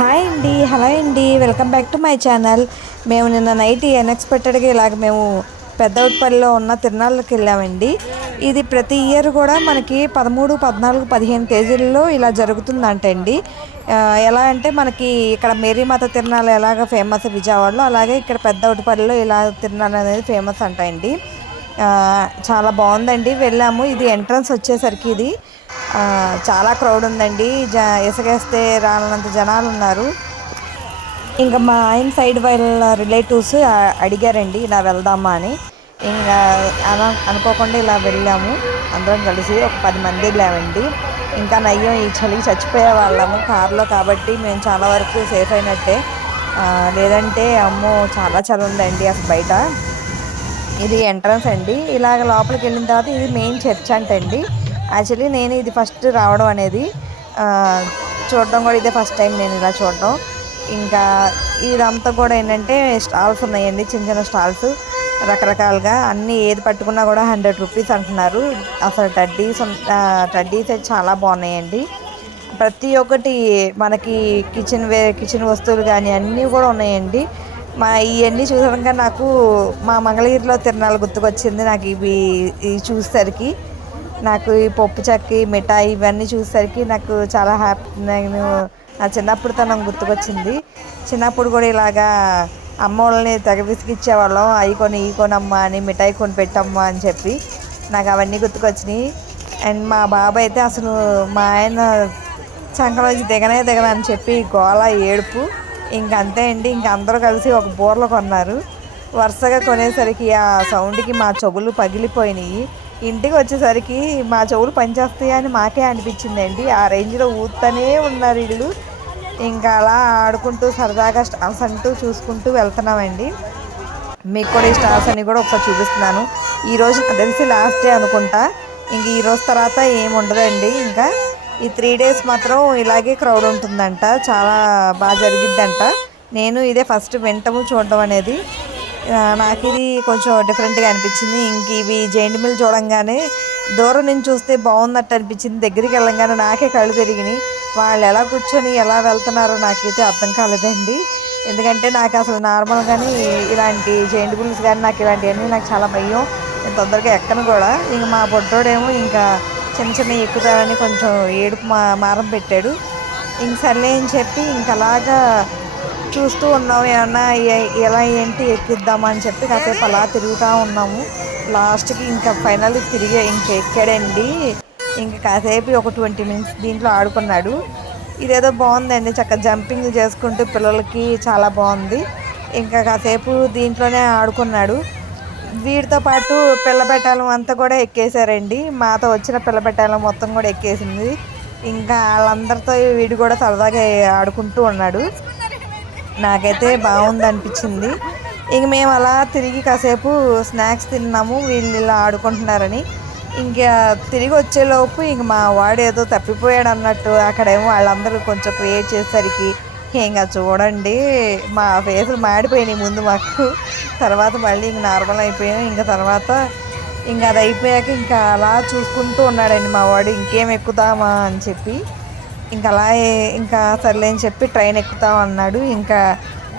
Hi అండి hello అండి welcome back to my channel. మేము నిన్న నైట్ అన్ఎక్స్పెక్టెడ్గా ఇలాగ మేము పెద్దవుట్పల్లిలో ఉన్న తిరునాళ్ళకి వెళ్ళామండి. ఇది ప్రతి ఇయర్ కూడా మనకి పదమూడు పద్నాలుగు పదిహేను తేదీల్లో ఇలా జరుగుతుందంటండి. ఎలా అంటే మనకి ఇక్కడ మేరీమాత తిరునాళ్ళు ఎలాగ ఫేమస్ విజయవాడలో అలాగే ఇక్కడ పెద్దవుట్పల్లిలో ఇలా తిరునాళ్ళు అనేది ఫేమస్ అంటాయండి చాలా బాగుందండి వెళ్ళాము. ఇది ఎంట్రన్స్ వచ్చేసరికి ఇది. చాలా క్రౌడ్ ఉందండి. జ ఇసుకేస్తే రానంత జనాలు ఉన్నారు. ఇంకా మా ఆయన సైడ్ వాళ్ళ రిలేటివ్స్ అడిగారండి ఇలా వెళ్దామా అని. ఇంకా అలా అనుకోకుండా ఇలా వెళ్ళాము. అందరం కలిసి ఒక పది మంది వెళ్ళామండి. ఇంకా నయ్యం ఈ చలికి చచ్చిపోయే వాళ్ళము కారులో కాబట్టి మేము చాలా వరకు సేఫ్ అయినట్టే. లేదంటే అమ్మో చాలా చలి ఉందండి అసలు బయట. ఇది ఎంట్రన్స్ అండి. ఇలాగ లోపలికి వెళ్ళిన తర్వాత ఇది మెయిన్ చర్చ్ అంటండి. యాక్చువల్లీ నేను ఇది ఫస్ట్ రావడం అనేది చూడడం కూడా ఇదే ఫస్ట్ టైం నేను ఇలా చూడడం. ఇంకా ఇదంతా కూడా ఏంటంటే స్టాల్స్ ఉన్నాయండి చిన్న చిన్న స్టాల్స్. రకరకాలుగా అన్నీ ఏది పట్టుకున్నా కూడా హండ్రెడ్ రూపీస్ అంటున్నారు. అసలు టడ్డీస్ టడ్డీస్ అయితే చాలా బాగున్నాయండి. ప్రతి ఒక్కటి మనకి కిచెన్ వే కిచెన్ వస్తువులు కానీ అన్నీ కూడా ఉన్నాయండి. మా ఇవన్నీ చూసాక నాకు మా మంగళగిరిలో తిరణాలు గుర్తుకొచ్చింది నాకు ఇవి ఇవి చూసేసరికి. నాకు ఈ పప్పు చక్కి మిఠాయి ఇవన్నీ చూసేసరికి నాకు చాలా హ్యాపీ నేను నా చిన్నప్పుడు తనం గుర్తుకొచ్చింది. చిన్నప్పుడు కూడా ఇలాగా అమ్మ వాళ్ళని తెగ విసిగిచ్చేవాళ్ళం. అవి కొని ఈ కొనమ్మా అని మిఠాయి కొని పెట్టమ్మా అని చెప్పి నాకు అవన్నీ గుర్తుకొచ్చినాయి. అండ్ మా బాబాయ్ అయితే అసలు మా ఆయన చంకలోంచి దిగనే దిగనే అని చెప్పి గోళ ఏడుపు ఇంక అంతే అండి. ఇంక అందరూ కలిసి ఒక బోర్లో కొన్నారు. వరుసగా కొనేసరికి ఆ సౌండ్కి మా చెవులు పగిలిపోయినాయి. ఇంటికి వచ్చేసరికి మా చెవులు పనిచేస్తాయని మాకే అనిపించిందండి. ఆ రేంజ్లో ఊతనే ఉన్నారు వీళ్ళు ఇంకా అలా ఆడుకుంటూ సరదాగా స్టాల్స్ అంటూ చూసుకుంటూ వెళ్తున్నామండి. మీకు కూడా ఈ స్టార్స్ అన్నీ కూడా ఒకసారి చూపిస్తున్నాను. ఈ రోజు తెలిసి లాస్ట్ డే అనుకుంటా. ఇంక ఈ రోజు తర్వాత ఏమి ఉండదండి. ఇంకా ఈ త్రీ డేస్ మాత్రం ఇలాగే క్రౌడ్ ఉంటుందంట. చాలా బాగా జరిగిద్దంట. నేను ఇదే ఫస్ట్ వింటము చూడడం అనేది. నాకు ఇది కొంచెం డిఫరెంట్గా అనిపించింది. ఇంక ఇవి జైంట్ మిల్ చూడంగానే దూరం నుంచి చూస్తే బాగున్నట్టు అనిపించింది. దగ్గరికి వెళ్ళంగానే నాకే కళ్ళు తిరిగినాయి. వాళ్ళు ఎలా కూర్చొని ఎలా వెళ్తున్నారో నాకైతే అర్థం కాలేదండి. ఎందుకంటే నాకు అసలు నార్మల్గానే ఇలాంటి జైంట్ మిల్స్ కానీ నాకు ఇలాంటివన్నీ నాకు చాలా భయం. నేను తొందరగా ఎక్కను కూడా. ఇంక మా బొడ్డోడేమో ఇంకా చిన్న చిన్న ఎక్కుతారని కొంచెం ఏడుపు మా మారం పెట్టాడు. ఇంక సర్లే అని చెప్పి ఇంక అలాగా చూస్తూ ఉన్నాం ఏమన్నా ఎలా ఏంటి ఎక్కిద్దామని చెప్పి కాసేపు అలా తిరుగుతూ ఉన్నాము. లాస్ట్కి ఇంకా ఫైనల్ తిరిగి ఇంకా ఎక్కాడండి. ఇంకా కాసేపు ఒక ట్వంటీ మినిట్స్ దీంట్లో ఆడుకున్నాడు. ఇదేదో బాగుందండి చక్కగా జంపింగ్ చేసుకుంటూ పిల్లలకి చాలా బాగుంది. ఇంకా కాసేపు దీంట్లోనే ఆడుకున్నాడు. వీటితో పాటు పిల్లబెట్టాలం అంతా కూడా ఎక్కేశారండి. మాతో వచ్చిన పిల్లబెట్టాలం మొత్తం కూడా ఎక్కేసింది. ఇంకా వాళ్ళందరితో వీడు కూడా సరదాగా ఆడుకుంటూ ఉన్నాడు. నాకైతే బాగుంది అనిపించింది ఇంక మేము అలా తిరిగి కాసేపు స్నాక్స్ తిన్నాము వీళ్ళు ఇలా ఆడుకుంటున్నారని. ఇంకా తిరిగి వచ్చేలోపు ఇంక మా వాడు ఏదో తప్పిపోయాడు అన్నట్టు. అక్కడేమో వాళ్ళందరూ కొంచెం క్రియేట్ చేసేసరికి ఇంకా చూడండి మా ఫేసులు మాడిపోయినాయి ముందు మాకు. తర్వాత మళ్ళీ ఇంక నార్మల్ అయిపోయాం. ఇంకా తర్వాత ఇంకా అది అయిపోయాక ఇంకా అలా చూసుకుంటూ ఉన్నాడండి మా వాడు. ఇంకేం ఎక్కుతామా అని చెప్పి. ఇంకా అలా ఇంకా సర్లే అని చెప్పి ట్రైన్ ఎక్కుతాం అన్నాడు. ఇంకా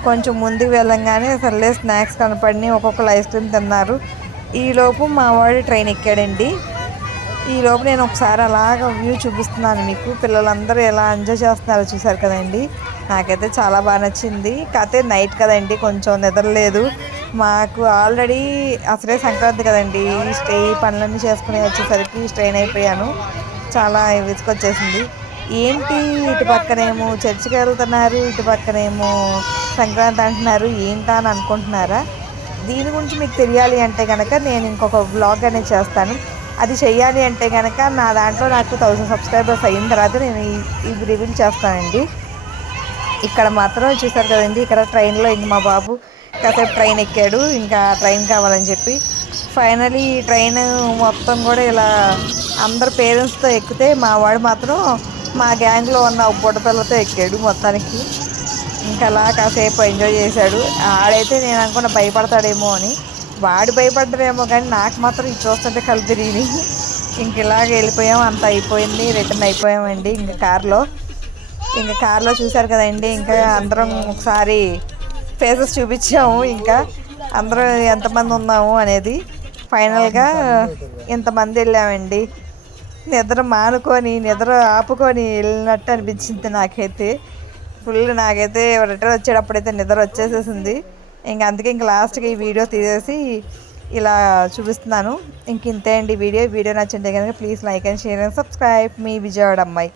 కొంచెం ముందుకు వెళ్ళంగానే సర్లే స్నాక్స్ కనపడినాయి ఒక్కొక్కరు ఐస్ క్రీమ్ తిన్నారు. ఈలోపు మా వాడు ట్రైన్ ఎక్కాడండి. ఈలోపు నేను ఒకసారి అలాగ వ్యూ చూపిస్తున్నాను మీకు. పిల్లలందరూ ఎలా ఎంజాయ్ చేస్తున్నారో చూసారు కదండి. నాకైతే చాలా బాగా నచ్చింది. కాకపోతే నైట్ కదండి కొంచెం నిద్రలేదు మాకు ఆల్రెడీ అసలే సంక్రాంతి కదండి. స్టే పనులన్నీ చేసుకుని వచ్చేసరికి స్ట్రెయిన్ అయిపోయాను. చాలా విసుకొచ్చేసింది ఏంటి ఇటు పక్కనేమో చర్చికి వెళ్తున్నారు ఇటు పక్కనేమో సంక్రాంతి అంటున్నారు ఏంటా అని అనుకుంటున్నారా? దీని గురించి మీకు తెలియాలి అంటే కనుక నేను ఇంకొక బ్లాగ్ అనేది చేస్తాను. అది చెయ్యాలి అంటే కనుక నా దాంట్లో నాకు థౌసండ్ సబ్స్క్రైబర్స్ అయిన తర్వాత నేను ఇది రివీల్ చేస్తానండి. ఇక్కడ మాత్రం చూసారు కదండి ఇక్కడ ట్రైన్లో ఇంక మా బాబు కాసేపు ట్రైన్ ఎక్కాడు ఇంకా ట్రైన్ కావాలని చెప్పి. ఫైనలీ ఈ ట్రైన్ మొత్తం కూడా ఇలా అందరు పేరెంట్స్తో ఎక్కితే మా వాడు మాత్రం మా గ్యాంగ్లో ఉన్న ఒక ఎక్కాడు మొత్తానికి. ఇంకా అలా కాసేపు ఎంజాయ్ చేశాడు. ఆడైతే నేను అనుకున్న భయపడతాడేమో అని. వాడు భయపడ్డరేమో కానీ నాకు మాత్రం ఇది చూస్తుంటే కళ్ళు తిరిగి ఇంక ఇలాగ వెళ్ళిపోయాం అంత అయిపోయింది రిటర్న్ అయిపోయామండి ఇంకా కార్లో. ఇంకా కార్లో చూశారు కదండి ఇంకా అందరం ఒకసారి ఫేసెస్ చూపించాము. ఇంకా అందరం ఎంతమంది ఉన్నాము అనేది. ఫైనల్గా ఇంతమంది వెళ్ళామండి. నిద్ర మానుకొని నిద్ర ఆపుకొని వెళ్ళినట్టు అనిపించింది నాకైతే. ఫుల్ నాకైతే రిటర్న్ వచ్చేటప్పుడైతే నిద్ర వచ్చేసేసింది. ఇంక అందుకే ఇంక లాస్ట్కి ఈ వీడియో తీసేసి ఇలా చూపిస్తున్నాను. ఇంక ఇంతే అండి వీడియో. వీడియో నచ్చింటే కనుక please like and share and subscribe మీ విజయవాడ అమ్మాయి.